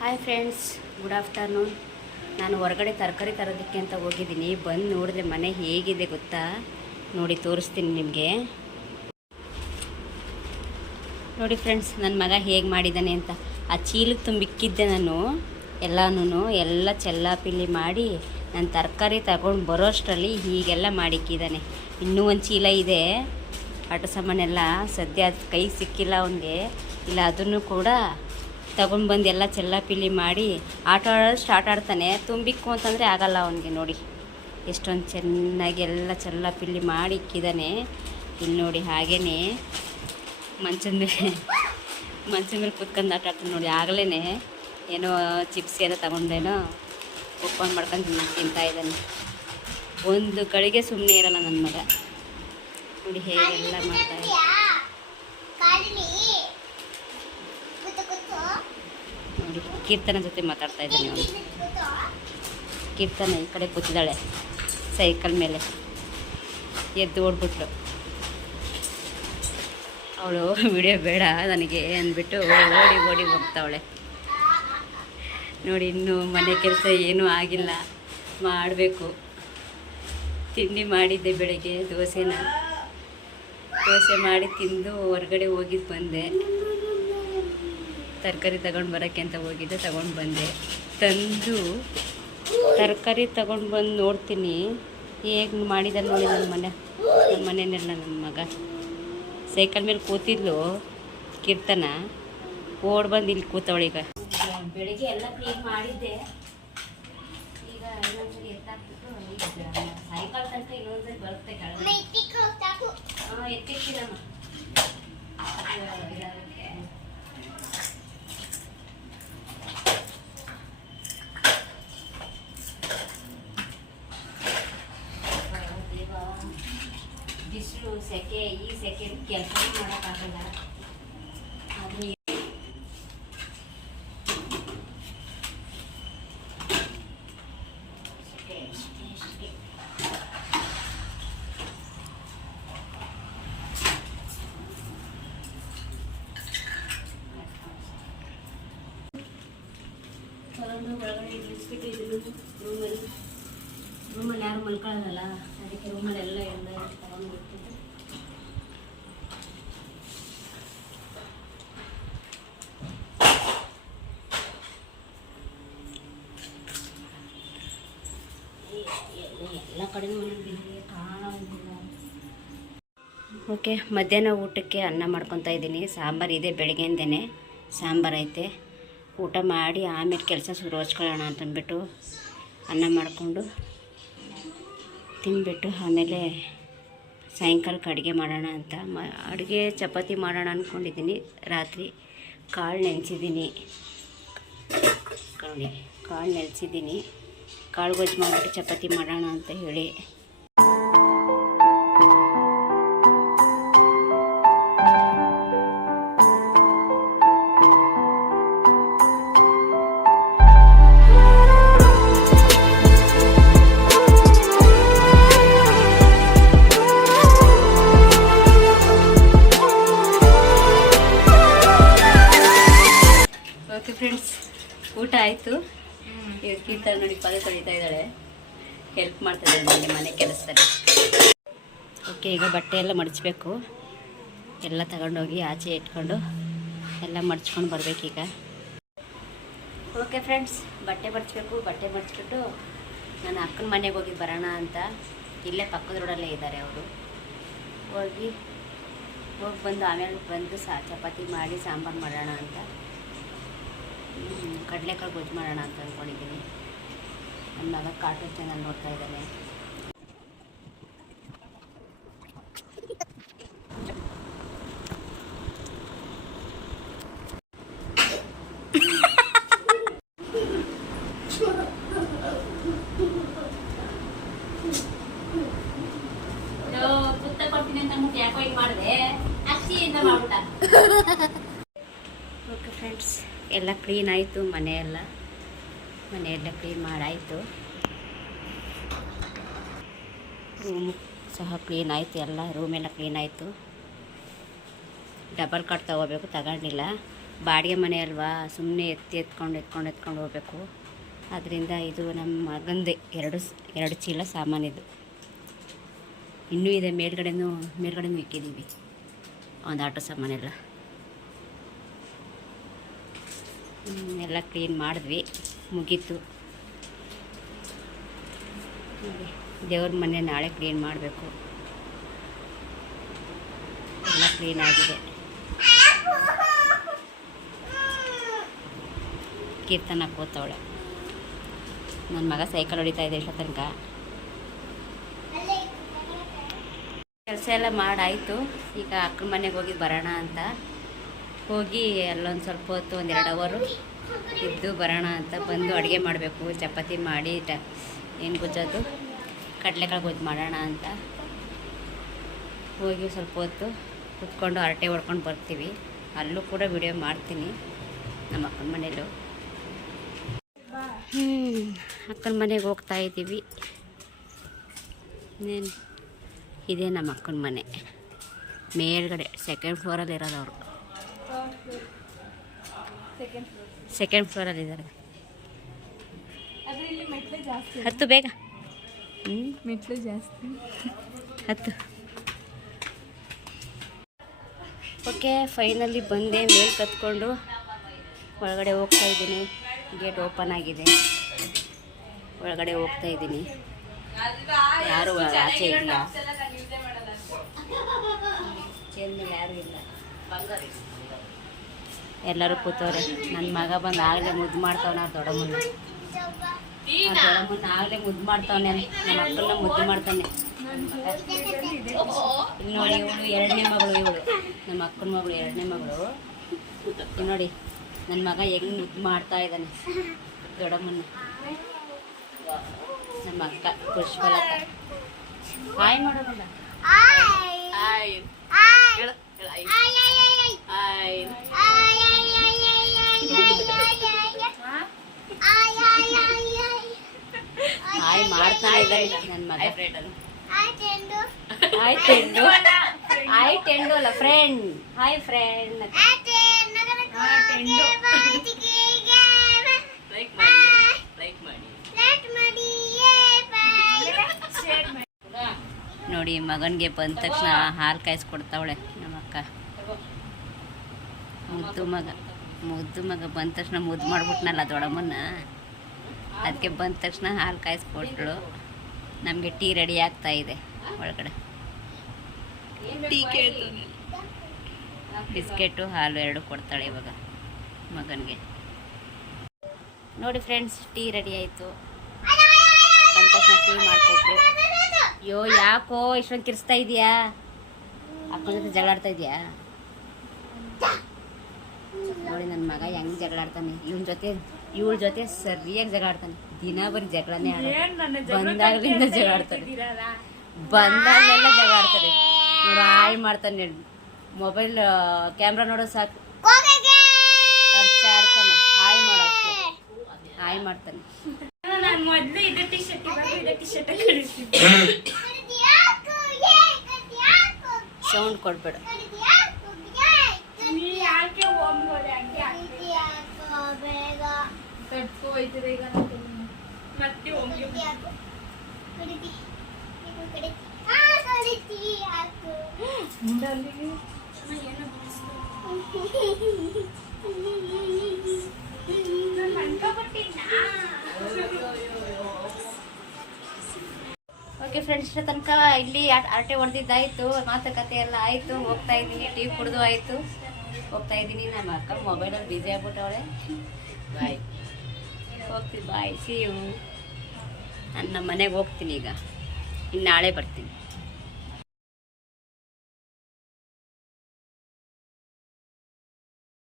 Hi friends, good afternoon. ನಾನು ಹೊರಗಡೆ ತರಕಾರಿ ತರೋದಕ್ಕೆ ಅಂತ ಹೋಗಿದ್ದೀನಿ. ಬಂದು ನೋಡಿದ್ರೆ ಮನೆ ಹೇಗಿದೆ ಗೊತ್ತಾ? ನೋಡಿ ತೋರಿಸ್ತೀನಿ ನಿಮಗೆ. ನೋಡಿ ಫ್ರೆಂಡ್ಸ್, ನನ್ನ ಮಗ ಹೇಗೆ ಮಾಡಿದ್ದಾನೆ ಅಂತ. ಆ ಚೀಲಕ್ಕೆ ತುಂಬಿಕ್ಕಿದ್ದೆ ನಾನು ಎಲ್ಲ ಚೆಲ್ಲಾಪಿಲ್ಲಿ ಮಾಡಿ ನಾನು ತರಕಾರಿ ತಗೊಂಡು ಬರೋಷ್ಟರಲ್ಲಿ ಹೀಗೆಲ್ಲ ಮಾಡಿಕ್ಕಿದ್ದಾನೆ. ಇನ್ನೂ ಒಂದು ಚೀಲ ಇದೆ ಆಟ ಸಾಮಾನೆಲ್ಲ, ಸದ್ಯ ಅದು ಕೈ ಸಿಕ್ಕಿಲ್ಲ ಅವನಿಗೆ. ಇಲ್ಲ ಅದನ್ನು ಕೂಡ ತಗೊಂಡು ಬಂದು ಎಲ್ಲ ಚೆಲ್ಲಾಪಿಲ್ಲಿ ಮಾಡಿ ಆಟ ಆಡೋದು ಸ್ಟಾರ್ಟ್ ಆಡ್ತಾನೆ. ತುಂಬಿಕ್ಕು ಅಂತಂದರೆ ಆಗಲ್ಲ ಅವನಿಗೆ. ನೋಡಿ ಎಷ್ಟೊಂದು ಚೆನ್ನಾಗಿ ಎಲ್ಲ ಚೆಲ್ಲಾಪಿಲ್ಲಿ ಮಾಡಿ ಇಕ್ಕಿದ್ದಾನೆ. ಇಲ್ಲಿ ನೋಡಿ ಹಾಗೇ ಮಂಚದ ಮೇಲೆ ಕೂತ್ಕೊಂಡು ಆಟ ಆಡ್ತಾನೆ. ನೋಡಿ ಆಗಲೇ ಏನೋ ಚಿಪ್ಸ್ ಏನೋ ತಗೊಂಡೇನೋ ಓಪನ್ ಮಾಡ್ಕೊಂಡು ತಿಂತಾಯಿದ್ದಾನೆ. ಒಂದು ಗಳಿಗೆ ಸುಮ್ಮನೆ ಇರಲ್ಲ ನನ್ನ ಮಗ. ನೋಡಿ ಹೇಗೆಲ್ಲ ಮಾಡ್ತಾರೆ. ನೋಡಿ ಕೀರ್ತನ ಜೊತೆ ಮಾತಾಡ್ತಾ ಇದ್ದಾನೆ ಅವನು. ಕೀರ್ತನ ಈ ಕಡೆ ಕೂತಿದ್ದಾಳೆ ಸೈಕಲ್ ಮೇಲೆ. ಎದ್ದು ಓಡ್ಬಿಟ್ಲು ಅವಳು. ವಿಡಿಯೋ ಬೇಡ ನನಗೆ ಅಂದ್ಬಿಟ್ಟು ಓಡಿ ಹೋಗ್ತಾವಳೆ. ನೋಡಿ ಇನ್ನೂ ಮನೆ ಕೆಲಸ ಏನೂ ಆಗಿಲ್ಲ, ಮಾಡಬೇಕು. ತಿಂಡಿ ಮಾಡಿದ್ದೆ ಬೆಳಗ್ಗೆ, ದೋಸೆ ಮಾಡಿ ತಿಂದು ಹೊರಗಡೆ ಹೋಗಿದ್ದು ಬಂದೆ. ತರಕಾರಿ ತಗೊಂಡು ಬರೋಕ್ಕೆ ಅಂತ ಹೋಗಿದ್ದೆ, ತಗೊಂಡು ಬಂದೆ. ತಂದು ತರಕಾರಿ ತಗೊಂಡು ಬಂದು ನೋಡ್ತೀನಿ ಹೇಗೆ ಮಾಡಿದಾರೆ ನೋಡಿ ನಮ್ಮ ಮನೆಯನ್ನೆಲ್ಲ. ನನ್ನ ಮಗ ಸೈಕಲ್ ಮೇಲೆ ಕೂತಿದ್ಲು ಕೀರ್ತನ, ಓಡ್ ಬಂದು ಇಲ್ಲಿ ಕೂತವಳೀಗ. ಬೆಳಿಗ್ಗೆ ಎಲ್ಲ ಕ್ಲೀನ್ ಮಾಡಿದ್ದೆ. ಈಗ ಇನ್ನೊಂದ್ಸರಿ ಎತ್ತಾಕ್ಬಿಟ್ಟು ಈಗ ಸೈಕಲ್ ತನಕ ಇನ್ನೊಂದ್ಸರಿ ಬರುತ್ತೆ ಕೆಳಗೆ. ಎತ್ತಿಕ್ಕಿಲ್ಲಮ್ಮ. ಬಿಸಿಲು ಸೆಕೆ, ಈ ಸೆಕೆ ಕೆಲಸ ಮಾಡೋಕ್ಕಾಗಲ್ಲ. ಅದು ಒಳಗಡೆ ಇಳಿಸ್ಬಿಟ್ಟು ರೂಮಲ್ಲಿ ಯಾರು ಮಲ್ಕೊಳ್ಳೋದಲ್ಲ, ಅದಕ್ಕೆ ರೂಮಲ್ಲೆಲ್ಲ ಎಲ್ಲ ತಗೊಂಡ್ಬಿಟ್ಟು ಎಲ್ಲ ಕಡೆ ಕಾಣೋದಿಲ್ಲ. ಓಕೆ, ಮಧ್ಯಾಹ್ನ ಊಟಕ್ಕೆ ಅನ್ನ ಮಾಡ್ಕೊತಾ ಇದ್ದೀನಿ. ಸಾಂಬಾರು ಇದೆ, ಬೆಳಗ್ಗೆಯಿಂದನೇ ಸಾಂಬಾರು ಐತೆ. ಊಟ ಮಾಡಿ ಆಮೇಲೆ ಕೆಲಸ ಶುರು ಹಚ್ಕೊಳ್ಳೋಣ ಅಂತಂದ್ಬಿಟ್ಟು ಅನ್ನ ಮಾಡಿಕೊಂಡು ತಿಂದ್ಬಿಟ್ಟು ಆಮೇಲೆ ಸಾಯಂಕಾಲಕ್ಕೆ ಅಡುಗೆ ಮಾಡೋಣ ಅಂತ ಅಡುಗೆ ಚಪಾತಿ ಮಾಡೋಣ ಅಂದ್ಕೊಂಡಿದ್ದೀನಿ. ರಾತ್ರಿ ಕಾಳು ನೆನೆಸಿದ್ದೀನಿ. ಕಾಳು ಗೊಜ್ಜು ಮಾಡಿಬಿಟ್ಟು ಚಪಾತಿ ಮಾಡೋಣ ಅಂತ ಹೇಳಿ. ಓಕೆ ಫ್ರೆಂಡ್ಸ್, ಊಟ ಆಯಿತು. ಈಗ ಕೀರ್ತನ ನೋಡಿ ಪದೇ ತೊಳಿತಾ ಇದ್ದಾಳೆ, ಹೆಲ್ಪ್ ಮಾಡ್ತಾ ಇದ್ದಾಳೆ ನನಗೆ ಮನೆ ಕೆಲಸದಲ್ಲಿ. ಓಕೆ, ಈಗ ಬಟ್ಟೆ ಎಲ್ಲ ಮಡಚಬೇಕು. ಎಲ್ಲ ತಗೊಂಡೋಗಿ ಆಚೆ ಇಟ್ಕೊಂಡು ಎಲ್ಲ ಮಡ್ಚ್ಕೊಂಡು ಬರಬೇಕೀಗ. ಓಕೆ ಫ್ರೆಂಡ್ಸ್, ಬಟ್ಟೆ ಮಡಚ್ಬಿಟ್ಟು ನಾನು ಅಕ್ಕನ ಮನೆಗೆ ಹೋಗಿ ಬರೋಣ ಅಂತ. ಇಲ್ಲೇ ಪಕ್ಕದ ರೋಡಲ್ಲೇ ಇದ್ದಾರೆ ಅವರು. ಹೋಗಿ ಬಂದು ಆಮೇಲೆ ಬಂದು ಚಪಾತಿ ಮಾಡಿ ಸಾಂಬಾರು ಮಾಡೋಣ ಅಂತ, ಕಡಲೆಕಾಳು ಗೊಜ್ಜು ಮಾಡೋಣ ಅಂತ ಅಂದ್ಕೊಂಡಿದ್ದೀನಿ. ನನ್ನ ಮಗ ಕಾರ್ಟೂನ್ ಚಾನಲ್ ನೋಡ್ತಾ ಇದ್ದಾನೆ. ಪುತ್ತ ಕೊಡ್ತೀನಿ ಅಂತ ಅಂದ್ಬಿಟ್ಟು ಯಾಕೋ ಹಿಂಗೆ ಮಾಡಿದೆ, ಅಕ್ಕಿಯಿಂದ ಮಾಡ್ಬಿಟ್ಟ. ಓಕೆ ಫ್ರೆಂಡ್ಸ್, ಎಲ್ಲ ಕ್ಲೀನ್ ಆಯಿತು. ಮನೆಯೆಲ್ಲ ಕ್ಲೀನ್ ಮಾಡಾಯಿತು. ರೂಮ್ ಸಹ ಕ್ಲೀನ್ ಆಯಿತು. ಎಲ್ಲ ರೂಮೆಲ್ಲ ಕ್ಲೀನ್ ಆಯಿತು. ಡಬಲ್ ಕಾಟ್ ತೊಗೋಬೇಕು, ತಗೊಂಡಿಲ್ಲ. ಬಾಡಿಗೆ ಮನೆ ಅಲ್ವಾ, ಸುಮ್ಮನೆ ಎತ್ಕೊಂಡು ಹೋಗಬೇಕು. ಅದರಿಂದ ಇದು ನಮ್ಮ ಮಗಂದೆ ಎರಡು ಚೀಲ ಸಾಮಾನಿದು. ಇನ್ನೂ ಇದೆ, ಮೇಲ್ಗಡೆನೂ ಇಕ್ಕಿದ್ದೀವಿ ಒಂದು ಆಟೋ ಸಾಮಾನೆಲ್ಲ. ಎಲ್ಲ ಕ್ಲೀನ್ ಮಾಡಿದ್ವಿ, ಮುಗೀತು. ನೋಡಿ, ದೇವ್ರ ಮನೆ ನಾಳೆ ಕ್ಲೀನ್ ಮಾಡಬೇಕು. ಎಲ್ಲ ಕ್ಲೀನ್ ಆಗಿದೆ. ಕೀರ್ತನ ಕೂತವಳೆ. ನನ್ನ ಮಗ ಸೈಕಲ್ ಹೊಡಿತಾ ಇದೆ ಇಷ್ಟ ತನಕ. ಕೆಲಸ ಎಲ್ಲ ಮಾಡಾಯಿತು. ಈಗ ಅಕ್ಕನ ಮನೆಗೆ ಹೋಗಿ ಬರೋಣ ಅಂತ ಹೋಗಿ ಅಲ್ಲೊಂದು ಸ್ವಲ್ಪ ಹೊತ್ತು 1-2 ಅವರು ಇದ್ದು ಬರೋಣ ಅಂತ ಬಂದು ಅಡುಗೆ ಮಾಡಬೇಕು. ಚಪಾತಿ ಮಾಡಿ ಏನು ಗೊಜ್ಜೋದು, ಕಡಲೆಕಾಳು ಗೊಜ್ಜು ಮಾಡೋಣ ಅಂತ ಹೋಗಿ ಸ್ವಲ್ಪ ಹೊತ್ತು ಕುತ್ಕೊಂಡು ಹರಟೆ ಹೊಡ್ಕೊಂಡು ಬರ್ತೀವಿ. ಅಲ್ಲೂ ಕೂಡ ವಿಡಿಯೋ ಮಾಡ್ತೀನಿ ನಮ್ಮ ಅಕ್ಕನ ಮನೇಲೂ. ಅಕ್ಕನ ಮನೆಗೆ ಹೋಗ್ತಾ ಇದ್ದೀವಿ. ಇನ್ನೇನು, ಇದೇ ನಮ್ಮ ಅಕ್ಕನ ಮನೆ. ಮೇಲ್ಗಡೆ 2nd ಫ್ಲೋರಲ್ಲಿ ಇರೋದು ಅವರು. 2nd ಫ್ಲೋರಲ್ಲಿ ಇದ್ದಾರೆ. ಹತ್ತು ಬೇಗ. ಮೆಟ್ಲು ಜಾಸ್ತಿ. ಹತ್ತು. ಓಕೆ, ಫೈನಲಿ ಬಂದೆ. ಮೇಲೆ ಕತ್ಕೊಂಡು ಒಳಗಡೆ ಹೋಗ್ತಾ ಇದ್ದೀನಿ. ಗೇಟ್ ಓಪನ್ ಆಗಿದೆ, ಒಳಗಡೆ ಹೋಗ್ತಾ ಇದ್ದೀನಿ. ಯಾರು ಆಚೆ ಇಲ್ಲ, ಚೇರ್ ಮೇಲೆ ಯಾರು ಇಲ್ಲ, ಎಲ್ಲರೂ ಕೂತವ್ರೆ. ನನ್ನ ಮಗ ಬಂದು ಆಗಲೇ ಮುದ್ದು ಮಾಡ್ತಾವನ ದೊಡ್ಡಮ್ಮನ ಆಗಲೇ ಮುದ್ದು ಮಾಡ್ತಾವನೆ. ನಮ್ಮ ಅಕ್ಕನ ಮುದ್ದು ಮಾಡ್ತಾನೆ. ಇಲ್ಲಿ ನೋಡಿ, ಇವಳು 2ನೇ ಮಗಳು. ಇವಳು ನಮ್ಮ ಅಕ್ಕನ ಮಗಳು, 2ನೇ ಮಗಳು. ಇಲ್ಲಿ ನೋಡಿ ನನ್ನ ಮಗ ಹೆಂಗೆ ಮುದ್ದು ಮಾಡ್ತಾ ಇದ್ದಾನೆ ದೊಡ್ಡಮ್ಮನ. ನಮ್ಮ ಅಕ್ಕ ಪುಷ್ಪಲತ ಹಾಯ್ ಮಾಡೋದಲ್ಲ. ಹಾಯ್ ಮಾಡ್ತಾ ಇದ್ದಾನೆ ನನ್ನ ಮಗ. ಹಾಯ್ ಟೆಂಡು ಅಲ್ಲ, ಫ್ರೆಂಡ್. Hi friend. ನೋಡಿ, ಮಗನಿಗೆ ಬಂದ ತಕ್ಷಣ ಹಾಲು ಕಾಯಿಸ್ಕೊಡ್ತಾವಳೆ ನಮ್ಮ ಅಕ್ಕ. ಮುದ್ದು ಮಗ ಬಂದ ತಕ್ಷಣ ಮುದ್ದು ಮಾಡ್ಬಿಟ್ನಲ್ಲ ದೊಡ್ಡಮ್ಮನ್ನ. ಅದಕ್ಕೆ ಬಂದ ತಕ್ಷಣ ಹಾಲು ಕಾಯಿಸ್ಕೊಟ್ಳು. ನಮಗೆ ಟೀ ರೆಡಿ ಆಗ್ತಾ ಇದೆ ಒಳಗಡೆ. ಟೀ ಕೇಳ್ತಾನೆ. ಬಿಸ್ಕೆಟು ಹಾಲು 2 ಕೊಡ್ತಾಳೆ ಇವಾಗ ಮಗನಿಗೆ. ನೋಡಿ ಫ್ರೆಂಡ್ಸ್, ಟೀ ರೆಡಿ ಆಯಿತು. ಬಂದ ತಕ್ಷಣ ಟೀ ಮಾಡಿಕೊಟ್ರು. ಅಯ್ಯೋ, ಯಾಕೋ ಇಷ್ಟೊಂದು ಕಿರಿಸ್ತಾ ಇದೆಯಾ? ಅಕ್ಕನ ಜೊತೆ ಜಗಳಾಡ್ತಾ ಇದೆಯಾ? ನೋಡಿ ನನ್ನ ಮಗ ಹೆಂಗೆ ಜಗಳಾಡ್ತಾನೆ. ಇವಳ ಜೊತೆ ಸರಿಯಾಗಿ ಜಗಳಾಡ್ತಾನೆ. ದಿನ ಬರೀ ಜಗಳನೇ ಬಂದಾಗಲಿಂದ ಜಗಳಾಡ್ತಾನೆ. ಬಂದಾಗಲೆಲ್ಲ ಜಗಳಾಡ್ತಾನೆ. ನೋಡಿ, ಹಾಯ್ ಮಾಡ್ತಾನೆ. ಮೊಬೈಲ್ ಕ್ಯಾಮ್ರಾ ನೋಡೋದು ಸಾಕು ಅರ್ಚಾಡ್ತಾನೆ. ಹಾಯ್ ಮಾಡೋ ಅಷ್ಟೇ, ಹಾಯ್ ಮಾಡ್ತಾನೆ. ಸೌಂಡ್ ಕೊಡ್ಬೇಡ. ಓಕೆ ಫ್ರೆಂಡ್ಸ್, ತನಕ ಇಲ್ಲಿ ಹರಟೆ ಹೊಡೆದಿದ್ದಾಯಿತು, ಮಾತುಕತೆ ಎಲ್ಲ ಆಯಿತು. ಹೋಗ್ತಾ ಇದ್ದೀನಿ, ಟೀ ಕುಡಿದು ಆಯಿತು, ಹೋಗ್ತಾ ಇದ್ದೀನಿ. ನಮ್ಮ ಅಕ್ಕ ಮೊಬೈಲಲ್ಲಿ ಬಿಸಿ ಆಗ್ಬಿಟ್ಟವಳೆ. ಬಾಯ್, ಹೋಗ್ತೀನಿ. ಬಾಯ್, ಸಿ ಯು. ನಾನು ನಮ್ಮ ಮನೆಗೆ ಹೋಗ್ತೀನಿ ಈಗ. ಇನ್ನು ನಾಳೆ ಬರ್ತೀನಿ.